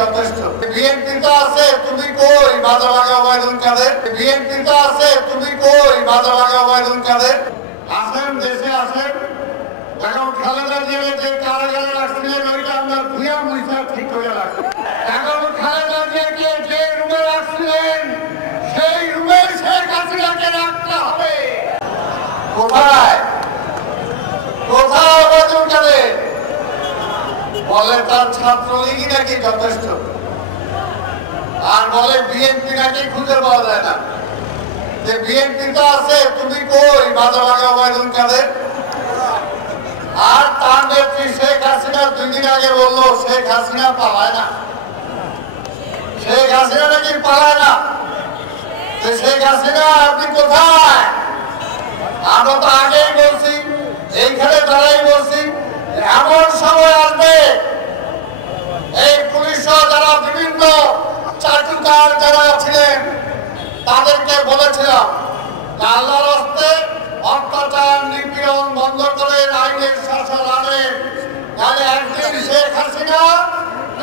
যথেষ্ট। বিএনপি তো আছে, তুমি কই মাদ্রাবাগা ওবায়দুল কাদের? বিএনপি তো আছে, তুমি কই মাদ্রাবাগা ওবায়দুল কাদের? আসেন, দেশে আসেন। বেগম খালেদা জিয়াকে যে কারাগারে রাখছিলেন ওইটা আমরা ভুয়া মুইসা ঠিক করে রাখছি। বেগম খালেদা জিয়াকে যে রুমে রাখছিলেন সেই রুমে শেখ হাসিনাকে রাখতে হবে। কোথায় কোথায় ওবায়দুল কাদের? বলে তার ছাত্রলীগই নাকি যথেষ্ট, আর বলে বিএনপি নাকি খুঁজে পাওয়া যায় না। যে বিএনপি তো আছে, তুমি কই মাদ্রাবাগা ওবায়দুল কাদের? আর তার নেত্রী শেখ হাসিনা 2 দিন আগে বললো শেখ হাসিনা পালায় না, শেখ হাসিনা নাকি পালায় না। শেখ হাসিনা আপনি কোথায়? আমরা তো আগেই বলছি, এইখানে দাঁড়াই বলছি এমন সময় আসবে এই পুলিশ যারা বিভিন্ন চাটুকার যারা ছিলেন তাদেরকে বলেছিলাম আল্লাহর রাস্তে অত্যাচার নিপীড়ন বন্ধ করে আইনের শাসন আনেন, তাহলে একদিন শেখ হাসিনা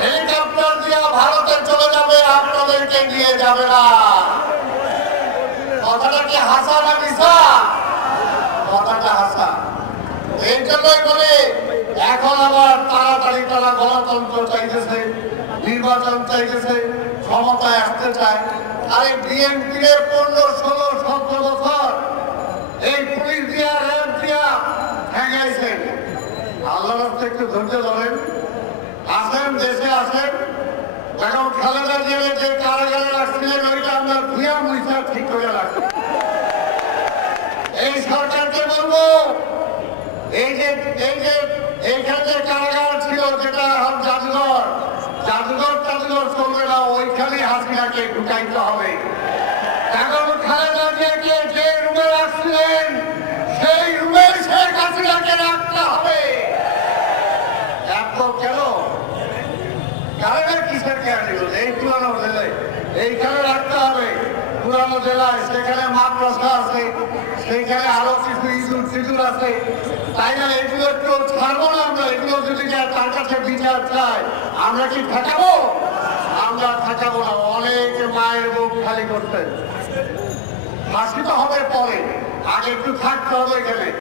হেলিকপ্টার দিয়ে ভারতে চলে যাবে, আপনাদেরকে নিয়ে যাবে না। কথাটা কি হাসা না মিশা? কথাটা হাসা। এই জন্যই বলে এখন আবার তাড়াতাড়ি তারা গণতন্ত্র চাইতেছে, নির্বাচন চাইতেছে, ক্ষমতায় আসতে চায়। আর এই বিএনপির 15, 16, 17 বছর এই পুলিশ দিয়া র্যাব দিয়া ঠেঙাইছেন। আল্লাহর রাস্তায় একটু ধৈর্য ধরেন, আসেন, দেশে আসেন। বেগম খালেদা জিয়াকে যে কারাগারে রাখছিলেন ওইটা আমরা ভুয়া মুইসা ঠিক করে রাখছি। এই সরকারকে বলবো এই যে এইখানে যে কারাগার ছিল যেটা জাদুঘর চলবে না, ওইখানে হাসিনাকে ঢুকাইতে হবে। বেগম খালেদা জিয়াকে যে রুমে রাখছিলেন সেই রুমে শেখ হাসিনাকে রাখতে হবে। এত কেন কারাগার কিসের কেয়ারি? এই পুরানো জেলায় এইখানে রাখতে হবে। পুরানো জেলায় সেখানে মাদ্রাসা আছে, সেইখানে আরো কিছু ইঁদুর আছে, তাই না? এগুলো একটু ছাড়বো না আমরা? এগুলো যদি তার কাছে বিচার চাই আমরা কি ঠেকাবো? আমরা ঠেকাবো না। অনেক মায়ের বুক খালি করতেন। ফাঁসি তো হবে পরে, আগে একটু থাকতে হবে এখানে।